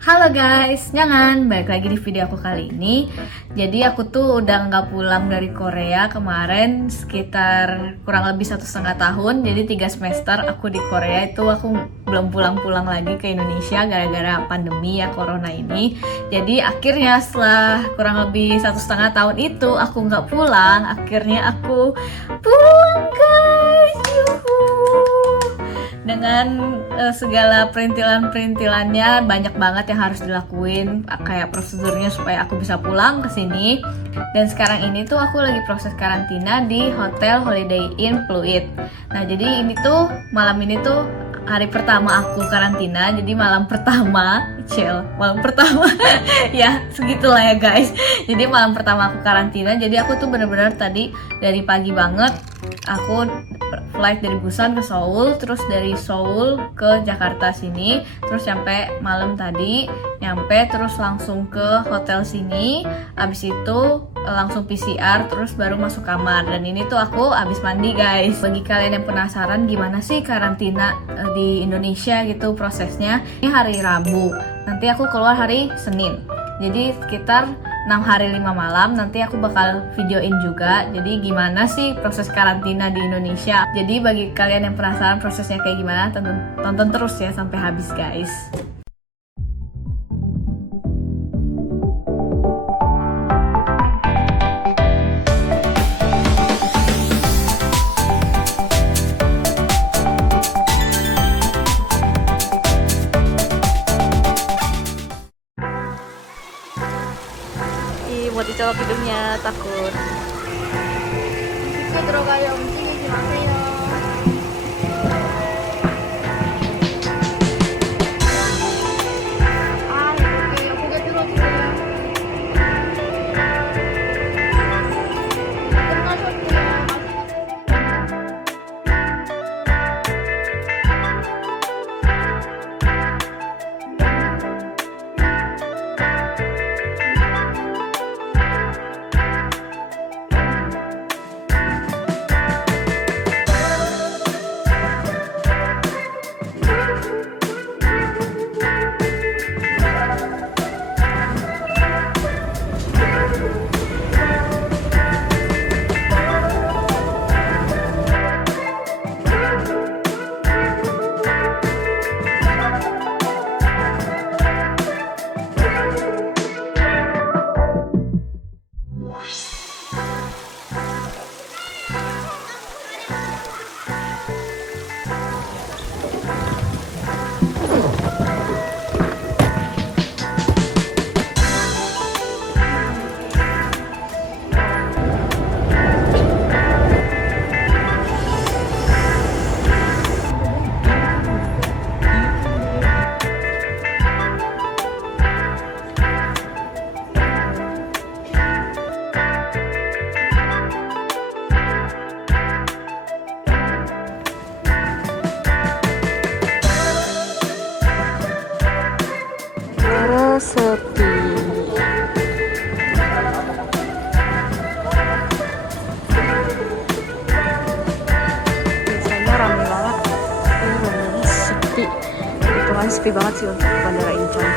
Halo guys, balik lagi di video aku kali ini. Jadi aku tuh udah nggak pulang dari Korea kemarin sekitar kurang lebih 1,5 tahun. Jadi 3 semester aku di Korea itu aku belum pulang-pulang lagi ke Indonesia gara-gara pandemi ya, corona ini. Jadi akhirnya setelah kurang lebih 1,5 tahun itu aku nggak pulang, akhirnya aku pulang guys. Yuhu. Dengan segala perintilan-perintilannya, banyak banget yang harus dilakuin kayak prosedurnya supaya aku bisa pulang ke sini. Dan sekarang ini tuh aku lagi proses karantina di Hotel Holiday Inn Pluit. Nah, jadi ini tuh malam ini tuh hari pertama aku karantina. Jadi malam pertama ya segitulah ya guys. Jadi malam pertama aku karantina. Jadi aku tuh bener-bener tadi dari pagi banget aku flight dari Busan ke Seoul, terus dari Seoul ke Jakarta sini, terus sampai malam tadi terus langsung ke hotel sini, abis itu langsung PCR, terus baru masuk kamar. Dan ini tuh aku abis mandi guys. Bagi kalian yang penasaran gimana sih karantina di Indonesia gitu prosesnya, ini hari Rabu, nanti aku keluar hari Senin, jadi sekitar 6 hari 5 malam. Nanti aku bakal videoin juga jadi gimana sih proses karantina di Indonesia. Jadi bagi kalian yang penasaran prosesnya kayak gimana, tonton terus ya sampai habis guys. Mau dicolok hidungnya, takut. Itu 들어가요. 움직이지 마세요. 아, 이렇게요. 고개 들어주세요. 끝나셨어요. Sepi. Biasanya rame banget, ini bener-bener sepi. Hitungan sepi banget sih untuk Bandara Incheon.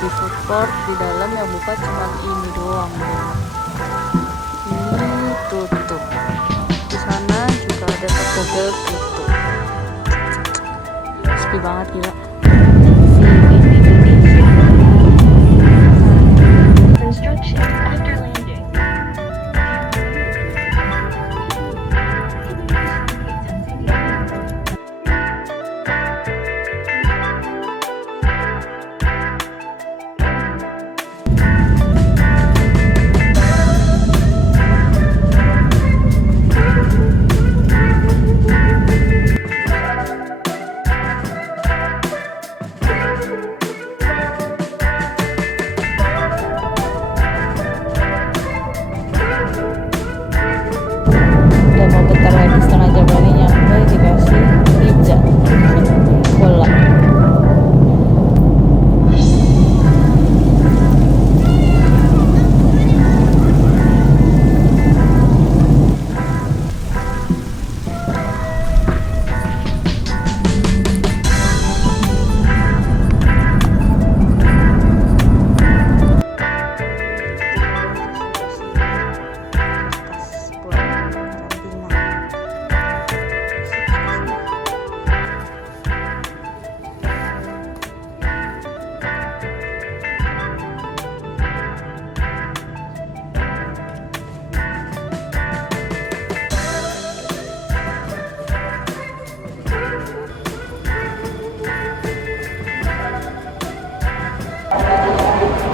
Di food court di dalam yang buka cuma ini doang. Ini tutup. Di sana juga ada Taco Bell tutup. Sepi banget gila.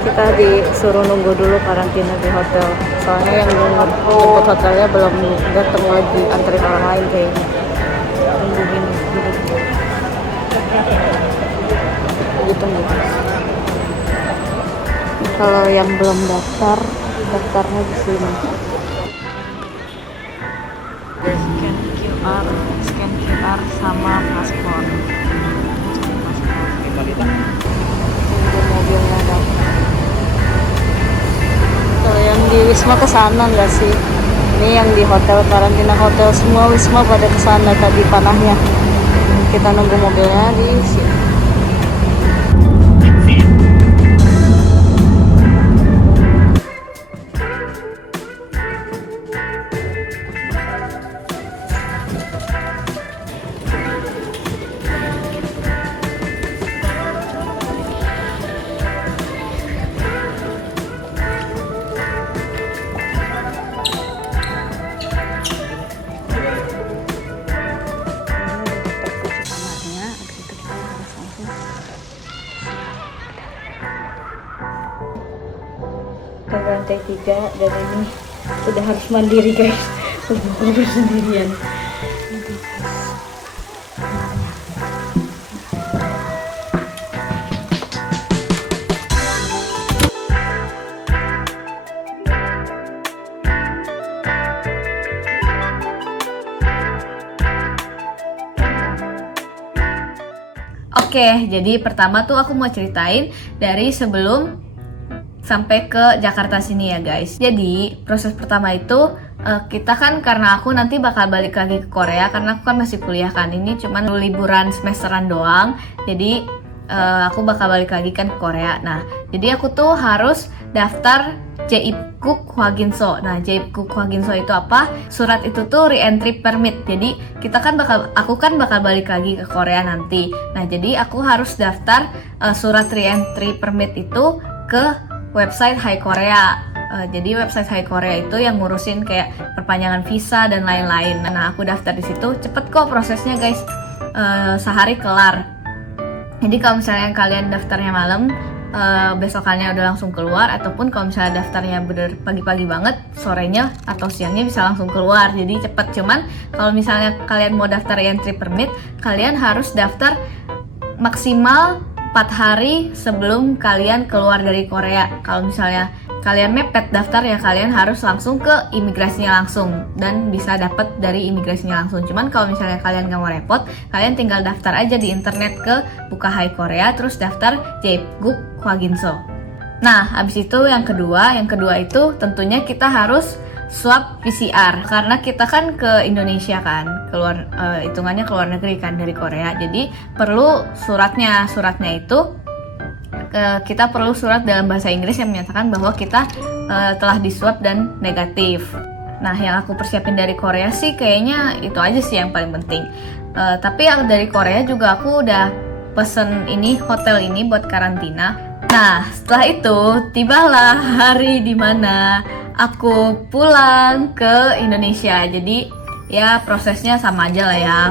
Kita disuruh nunggu dulu karantina di hotel. Soalnya yang jemput hotelnya belum datang lagi, anterin orang lain kayaknya. Tunggu gini, tunggu. Kalau yang belum daftar, daftarnya di sini. Scan QR sama paspor. Tunggu mobilnya datang. Kalau yang di Wisma kesana nggak sih? Ini yang di hotel karantina hotel semua Wisma pada kesana tadi panahnya. Kita nunggu mobilnya di sini. Ke lantai 3 dan ini udah harus mandiri guys, udah sendirian. Oke, jadi pertama tuh aku mau ceritain dari sebelum sampai ke Jakarta sini ya guys. Jadi proses pertama itu kita kan, karena aku nanti bakal balik lagi ke Korea karena aku kan masih kuliah kan, ini cuman liburan semesteran doang. Jadi aku bakal balik lagi kan ke Korea. Nah, jadi aku tuh harus daftar Jeipguk Hwaginso. Nah, Jeipguk Hwaginso itu apa? Surat itu tuh re-entry permit. Jadi aku kan bakal balik lagi ke Korea nanti. Nah, jadi aku harus daftar surat re-entry permit itu ke website Hai Korea. Jadi website Hai Korea itu yang ngurusin kayak perpanjangan visa dan lain-lain. Nah, aku daftar di situ, cepet kok prosesnya guys, sehari kelar. Jadi kalau misalnya kalian daftarnya malam, besokannya udah langsung keluar, ataupun kalau misalnya daftarnya bener pagi-pagi banget, sorenya atau siangnya bisa langsung keluar. Jadi cepet. Cuman kalau misalnya kalian mau daftar entry permit, kalian harus daftar maksimal 4 hari sebelum kalian keluar dari Korea. Kalau misalnya kalian mepet daftar ya, kalian harus langsung ke imigrasinya langsung dan bisa dapat dari imigrasinya langsung. Cuman kalau misalnya kalian nggak mau repot, kalian tinggal daftar aja di internet ke Buka Hai Korea, terus daftar Jeipguk Hwaginso. Nah, habis itu yang kedua itu tentunya kita harus swab PCR karena kita kan ke Indonesia kan, hitungannya keluar negeri kan dari Korea. Jadi perlu suratnya itu kita perlu surat dalam bahasa Inggris yang menyatakan bahwa kita telah diswab dan negatif. Nah, yang aku persiapin dari Korea sih kayaknya itu aja sih yang paling penting. Tapi yang dari Korea juga aku udah pesen ini, hotel ini buat karantina. Nah, setelah itu tibalah hari dimana aku pulang ke Indonesia. Jadi ya prosesnya sama aja lah ya,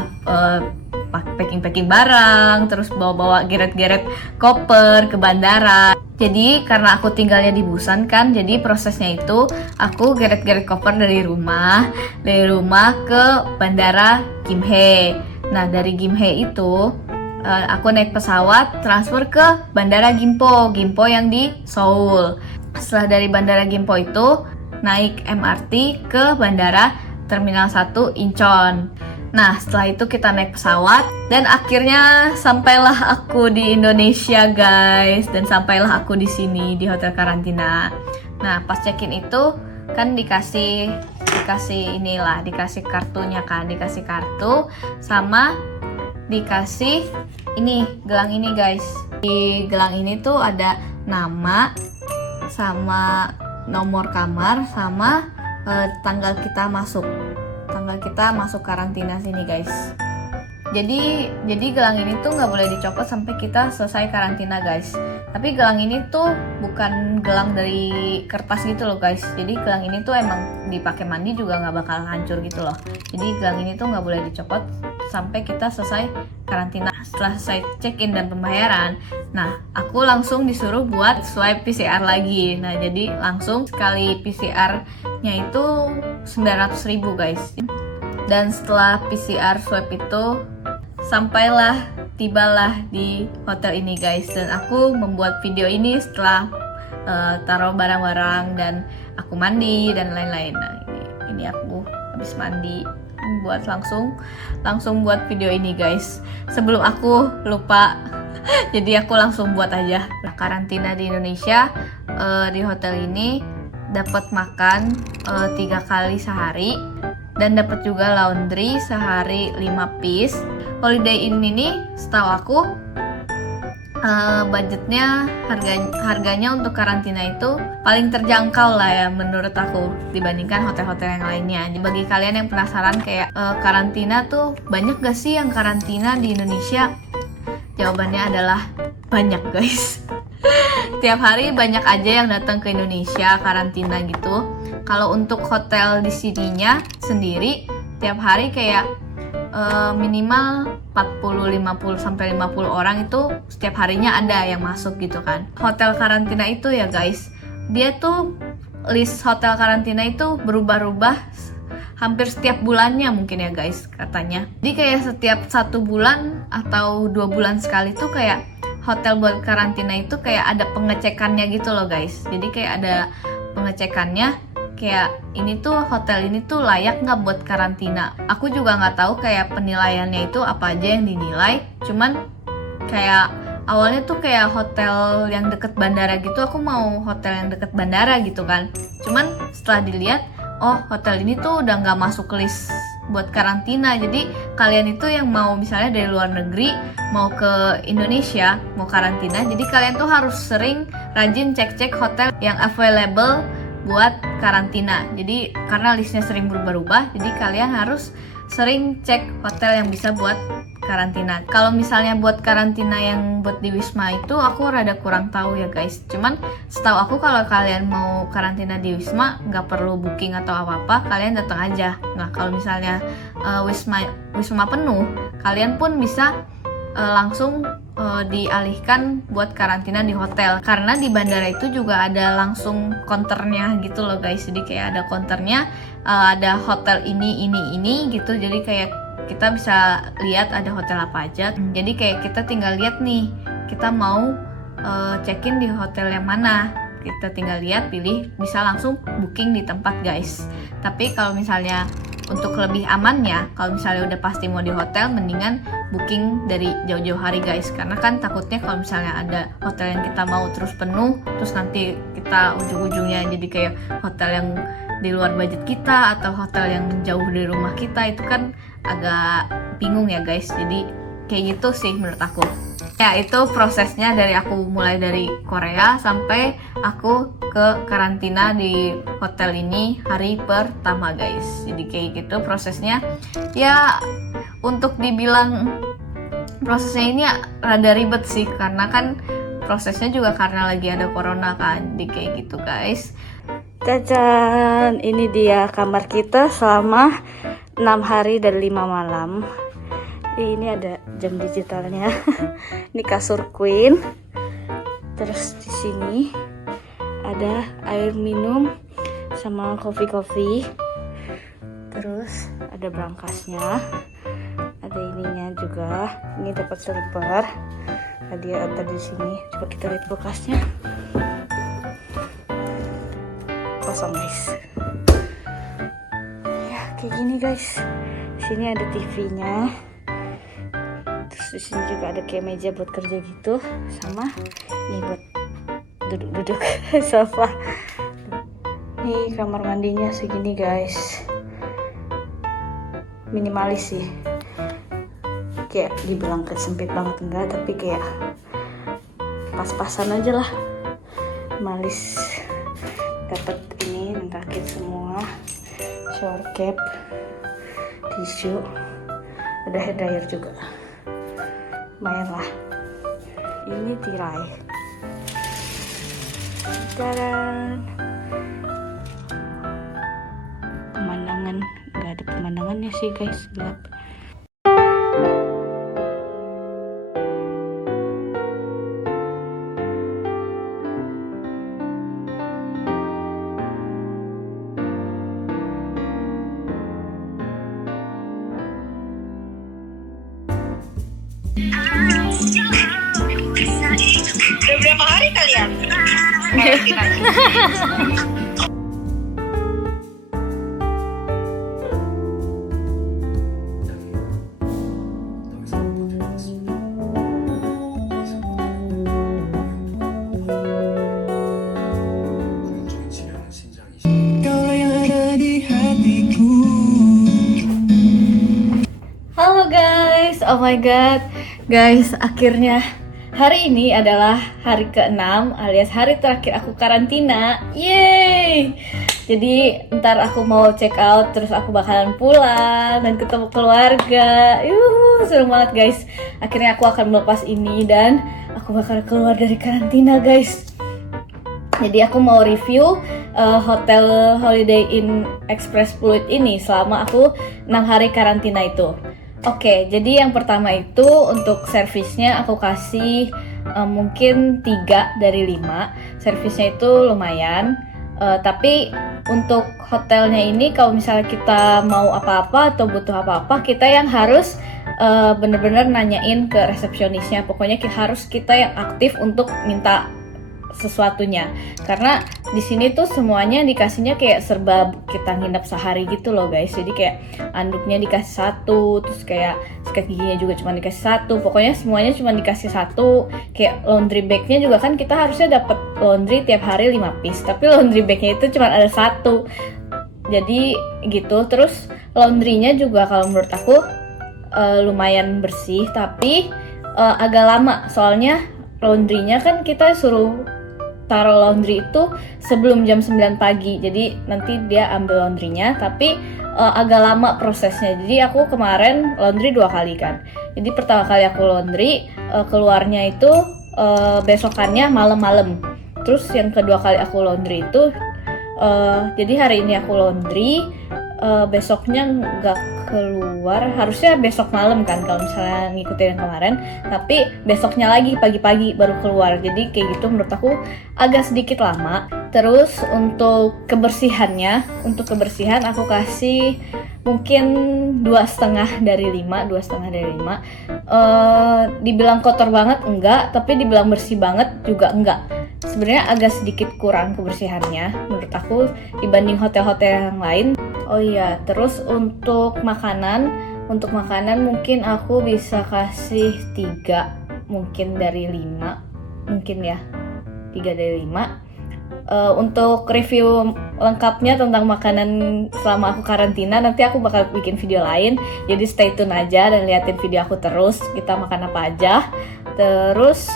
packing barang, terus bawa geret-geret koper ke bandara. Jadi karena aku tinggalnya di Busan kan, jadi prosesnya itu aku geret-geret koper dari rumah ke bandara Gimhae. Nah, dari Gimhae itu aku naik pesawat transfer ke bandara Gimpo yang di Seoul. Setelah dari bandara Gimpo itu naik MRT ke bandara Terminal 1 Incheon. Nah, setelah itu kita naik pesawat dan akhirnya sampailah aku di Indonesia, guys. Dan sampailah aku di sini di hotel karantina. Nah, pas check-in itu kan dikasih kartunya kan, dikasih kartu sama dikasih ini gelang ini, guys. Di gelang ini tuh ada nama sama nomor kamar sama tanggal kita masuk karantina sini, guys. Jadi gelang ini tuh nggak boleh dicopot sampai kita selesai karantina guys. Tapi gelang ini tuh bukan gelang dari kertas gitu loh guys. Jadi gelang ini tuh emang dipakai mandi juga nggak bakal hancur gitu loh. Jadi gelang ini tuh nggak boleh dicopot sampai kita selesai karantina. Setelah selesai check-in dan pembayaran, nah aku langsung disuruh buat swipe PCR lagi. Nah jadi langsung sekali PCR-nya itu 900.000 guys. Dan setelah PCR swab itu tibalah di hotel ini guys. Dan aku membuat video ini setelah taruh barang-barang dan aku mandi dan lain-lain. Nah ini aku habis mandi buat langsung buat video ini guys. Sebelum aku lupa jadi aku langsung buat aja. Karantina di Indonesia di hotel ini dapat makan 3 kali sehari dan dapat juga laundry sehari 5 piece. Holiday Inn ini setahu aku budgetnya harganya untuk karantina itu paling terjangkau lah ya menurut aku dibandingkan hotel-hotel yang lainnya. Jadi bagi kalian yang penasaran kayak karantina tuh banyak gak sih yang karantina di Indonesia? Jawabannya adalah banyak guys. Tiap hari banyak aja yang datang ke Indonesia karantina gitu. Kalau untuk hotel di sininya sendiri tiap hari kayak minimal 40-50 sampai 50 orang itu setiap harinya ada yang masuk gitu kan. Hotel karantina itu ya guys, dia tuh list hotel karantina itu berubah-ubah hampir setiap bulannya mungkin ya guys katanya. Jadi kayak setiap 1 bulan atau 2 bulan sekali tuh kayak hotel buat karantina itu kayak ada pengecekannya gitu loh guys. Jadi kayak ada pengecekannya kayak ini tuh hotel ini tuh layak nggak buat karantina. Aku juga nggak tahu kayak penilaiannya itu apa aja yang dinilai. Cuman kayak awalnya tuh kayak hotel yang deket bandara gitu. Aku mau hotel yang deket bandara gitu kan. Cuman setelah dilihat, oh hotel ini tuh udah nggak masuk list buat karantina. Jadi kalian itu yang mau misalnya dari luar negeri mau ke Indonesia mau karantina, jadi kalian tuh harus sering rajin cek-cek hotel yang available buat karantina. Jadi karena listnya sering berubah-ubah, jadi kalian harus sering cek hotel yang bisa buat karantina. Kalau misalnya buat karantina yang buat di Wisma itu aku rada kurang tahu ya guys. Cuman setahu aku kalau kalian mau karantina di Wisma nggak perlu booking atau apa-apa, kalian datang aja. Nah kalau misalnya Wisma penuh, kalian pun bisa langsung dialihkan buat karantina di hotel. Karena di bandara itu juga ada langsung counternya gitu loh guys. Jadi kayak ada counternya, ada hotel ini gitu. Jadi kayak kita bisa lihat ada hotel apa aja. Jadi kayak kita tinggal lihat nih, kita mau check-in di hotel yang mana. Kita tinggal lihat, pilih, bisa langsung booking di tempat guys. Tapi kalau misalnya untuk lebih amannya, kalau misalnya udah pasti mau di hotel, mendingan booking dari jauh-jauh hari guys. Karena kan takutnya kalau misalnya ada hotel yang kita mau terus penuh, terus nanti kita ujung-ujungnya jadi kayak hotel yang di luar budget kita atau hotel yang jauh dari rumah kita, itu kan agak bingung ya guys. Jadi kayak gitu sih menurut aku. Ya itu prosesnya dari aku mulai dari Korea sampai aku ke karantina di hotel ini hari pertama guys. Jadi kayak gitu prosesnya. Ya untuk dibilang prosesnya ini rada ribet sih, karena kan prosesnya juga karena lagi ada corona kan. Jadi kayak gitu guys. Cacan, ini dia kamar kita selama 6 hari dan 5 malam. Ini ada jam digitalnya. Ini kasur queen. Terus di sini ada air minum sama kopi. Terus ada brankasnya. Ada ininya juga. Ini dapat slipper. Tadi ada di sini. Coba kita lihat bekasnya. Kosong guys. Ya kayak gini guys. Di sini ada TV-nya. Di sini juga ada kayak meja buat kerja gitu, sama ini buat duduk-duduk sofa. Nih kamar mandinya segini guys, minimalis sih, kayak dibilang sempit banget enggak, tapi kayak pas-pasan aja lah, minimalis. Dapat ini nentakin semua, shower cap, tisu. Ada hair dryer juga. Lumayan lah. Ini tirai. Taran. Pemandangan, nggak ada pemandangannya sih guys, gelap. Udah berapa hari kalian? Halo guys, oh my god. Guys, akhirnya hari ini adalah hari ke-6 alias hari terakhir aku karantina. Yeay! Jadi ntar aku mau check out, terus aku bakalan pulang dan ketemu keluarga. Seru banget guys. Akhirnya aku akan melepas ini dan aku bakal keluar dari karantina guys. Jadi aku mau review hotel Holiday Inn Express Fluid ini selama aku 6 hari karantina itu. Oke, jadi yang pertama itu untuk servisnya aku kasih mungkin 3 dari 5. Servisnya itu lumayan, tapi untuk hotelnya ini kalau misalnya kita mau apa-apa atau butuh apa-apa, kita yang harus bener-bener nanyain ke resepsionisnya. Pokoknya harus kita yang aktif untuk minta sesuatunya, karena di sini tuh semuanya dikasihnya kayak serba kita nginep sehari gitu loh guys. Jadi kayak anduknya dikasih 1, terus kayak sikat giginya juga cuma dikasih 1, pokoknya semuanya cuma dikasih 1. Kayak laundry bagnya juga kan kita harusnya dapat laundry tiap hari 5 piece, tapi laundry bagnya itu cuma ada 1. Jadi gitu. Terus laundrynya juga kalau menurut aku lumayan bersih, tapi agak lama, soalnya laundrynya kan kita suruh taruh laundry itu sebelum jam 9 pagi. Jadi nanti dia ambil laundrynya, tapi agak lama prosesnya. Jadi aku kemarin laundry 2 kali kan. Jadi pertama kali aku laundry, keluarnya itu besokannya malam-malam. Terus yang kedua kali aku laundry itu jadi hari ini aku laundry, besoknya nggak keluar, harusnya besok malam kan kalau misalnya ngikutin yang kemarin, tapi besoknya lagi pagi-pagi baru keluar. Jadi kayak gitu menurut aku agak sedikit lama. Terus untuk kebersihan aku kasih mungkin 2,5 dari 5. Dibilang kotor banget enggak, tapi dibilang bersih banget juga enggak. Sebenarnya agak sedikit kurang kebersihannya menurut aku dibanding hotel-hotel yang lain. Oh iya, terus untuk makanan mungkin aku bisa kasih 3 mungkin dari 5, mungkin ya 3 dari 5. Untuk review lengkapnya tentang makanan selama aku karantina, nanti aku bakal bikin video lain, jadi stay tune aja dan liatin video aku terus, kita makan apa aja. Terus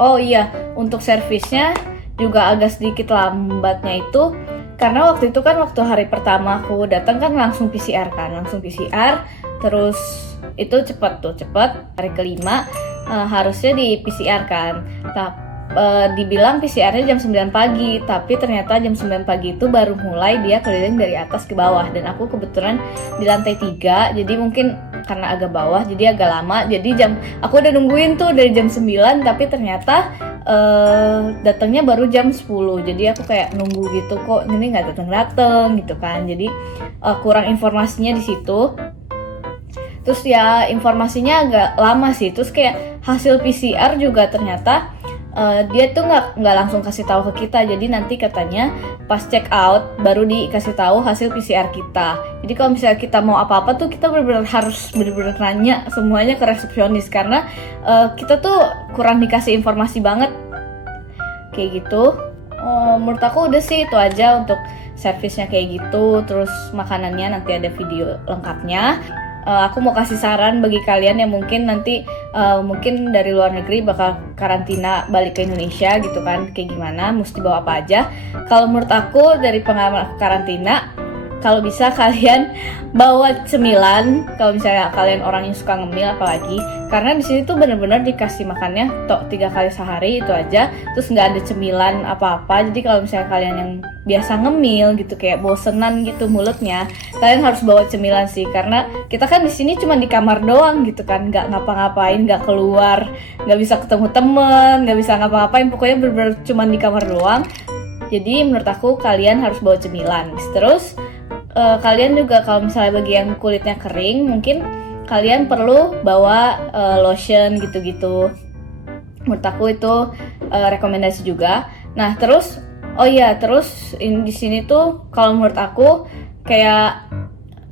oh iya, untuk servisnya juga agak sedikit lambatnya itu karena waktu itu kan waktu hari pertama aku datang kan langsung PCR, terus itu cepet. Hari kelima harusnya di PCR kan, dibilang PCR-nya jam 9 pagi, tapi ternyata jam 9 pagi itu baru mulai dia keliling dari atas ke bawah, dan aku kebetulan di lantai 3, jadi mungkin karena agak bawah jadi agak lama. Jadi aku udah nungguin tuh dari jam 9, tapi ternyata datangnya baru jam 10. Jadi aku kayak nunggu gitu, kok ini nggak datang gitu kan. Jadi kurang informasinya di situ. Terus ya informasinya agak lama sih. Terus kayak hasil PCR juga ternyata dia tuh nggak langsung kasih tahu ke kita. Jadi nanti katanya pas check out baru dikasih tahu hasil PCR kita. Jadi kalau misalnya kita mau apa-apa tuh kita harus bener-bener nanya semuanya ke resepsionis, karena kita tuh kurang dikasih informasi banget kayak gitu. Menurut aku udah sih itu aja untuk servisnya kayak gitu. Terus makanannya nanti ada video lengkapnya. Aku mau kasih saran bagi kalian yang mungkin nanti mungkin dari luar negeri bakal karantina balik ke Indonesia gitu kan, kayak gimana, mesti bawa apa aja. Kalau menurut aku dari pengalaman aku karantina, kalau bisa kalian bawa cemilan kalau misalnya kalian orang yang suka ngemil apalagi, karena di sini tuh bener-bener dikasih makannya 3 kali sehari itu aja, terus nggak ada cemilan apa-apa. Jadi kalau misalnya kalian yang biasa ngemil gitu kayak bosenan gitu mulutnya, kalian harus bawa cemilan sih, karena kita kan di sini cuma di kamar doang gitu kan, nggak ngapa-ngapain, nggak keluar, nggak bisa ketemu temen, nggak bisa ngapa-ngapain, pokoknya bener-bener cuma di kamar doang. Jadi menurut aku kalian harus bawa cemilan. Terus kalian juga kalau misalnya bagi yang kulitnya kering, mungkin kalian perlu bawa lotion gitu-gitu. Menurut aku itu rekomendasi juga. Nah terus, terus di sini tuh kalau menurut aku kayak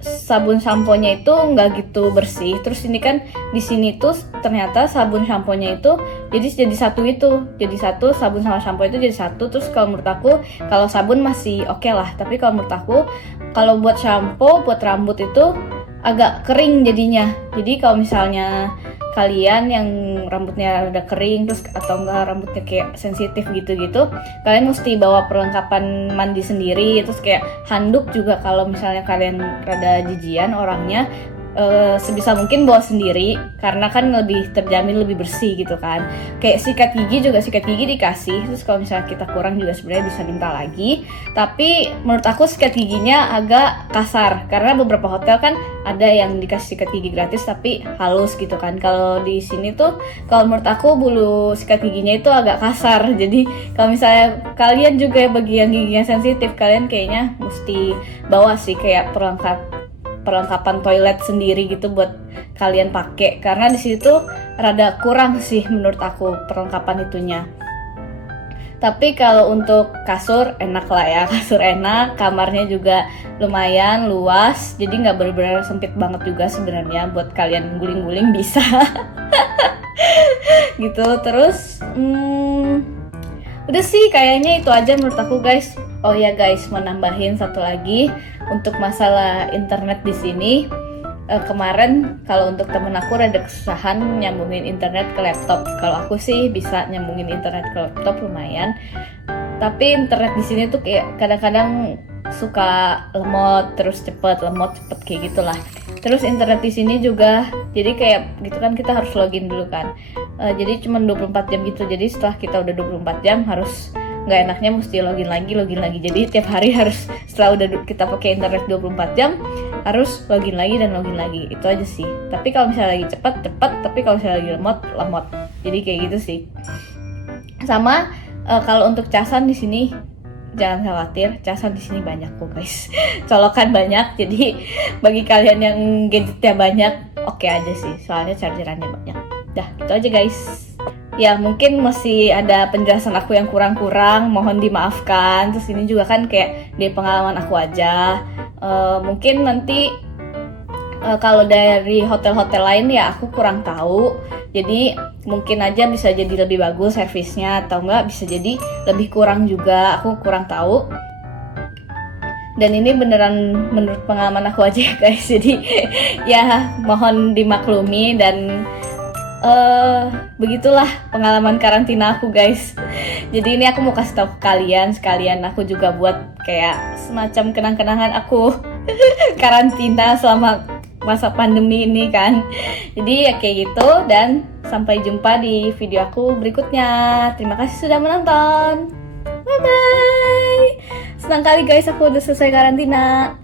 sabun samponya itu nggak gitu bersih. Terus ini kan di sini tuh ternyata sabun samponya itu jadi satu itu, jadi satu, sabun sama sampo itu jadi satu. Terus kalau menurut aku kalau sabun masih oke lah, tapi kalau menurut aku kalau buat sampo buat rambut itu agak kering jadinya. Jadi kalau misalnya kalian yang rambutnya udah kering terus atau enggak rambutnya kayak sensitif gitu-gitu, kalian mesti bawa perlengkapan mandi sendiri. Terus kayak handuk juga kalau misalnya kalian rada jijian orangnya, sebisa mungkin bawa sendiri karena kan lebih terjamin lebih bersih gitu kan. Kayak sikat gigi dikasih. Terus kalau misalnya kita kurang juga sebenarnya bisa minta lagi, tapi menurut aku sikat giginya agak kasar karena beberapa hotel kan ada yang dikasih sikat gigi gratis tapi halus gitu kan. Kalau di sini tuh kalau menurut aku bulu sikat giginya itu agak kasar. Jadi kalau misalnya kalian juga bagi yang giginya sensitif, kalian kayaknya mesti bawa sih kayak perlengkapan toilet sendiri gitu buat kalian pakai, karena di situ rada kurang sih menurut aku perlengkapan itunya. Tapi kalau untuk kasur enak lah ya, kasur enak, kamarnya juga lumayan luas, jadi nggak benar-benar sempit banget juga sebenarnya, buat kalian guling-guling bisa gitu. Terus udah sih kayaknya itu aja menurut aku guys. Oh ya guys, mau nambahin satu lagi untuk masalah internet di sini. Kemarin kalau untuk temen aku rada kesusahan nyambungin internet ke laptop. Kalau aku sih bisa nyambungin internet ke laptop lumayan. Tapi internet di sini tuh kayak kadang-kadang suka lemot terus cepet kayak gitulah. Terus internet di sini juga jadi kayak gitu kan, kita harus login dulu kan. Jadi cuma 24 jam gitu. Jadi setelah kita udah 24 jam harus, nggak enaknya mesti login lagi. Jadi tiap hari harus, setelah udah kita pakai internet 24 jam harus login lagi. Itu aja sih. Tapi kalau misalnya lagi cepat, tapi kalau misalnya lagi lemot. Jadi kayak gitu sih. Sama kalau untuk casan di sini jangan khawatir, casan di sini banyak kok guys. Colokan banyak. Jadi bagi kalian yang gadgetnya banyak, oke aja sih. Soalnya chargerannya banyak. Dah, gitu aja guys. Ya mungkin masih ada penjelasan aku yang kurang-kurang, mohon dimaafkan. Terus ini juga kan kayak dari pengalaman aku aja. Mungkin nanti kalau dari hotel-hotel lain ya aku kurang tahu. Jadi mungkin aja bisa jadi lebih bagus servisnya, atau enggak bisa jadi lebih kurang juga, aku kurang tahu. Dan ini beneran menurut pengalaman aku aja ya guys. Jadi ya mohon dimaklumi dan begitulah pengalaman karantina aku guys. Jadi ini aku mau kasih tahu ke kalian, sekalian aku juga buat kayak semacam kenang-kenangan aku karantina selama masa pandemi ini kan. Jadi ya kayak gitu, dan sampai jumpa di video aku berikutnya. Terima kasih sudah menonton. Bye bye. Senang kali guys aku udah selesai karantina.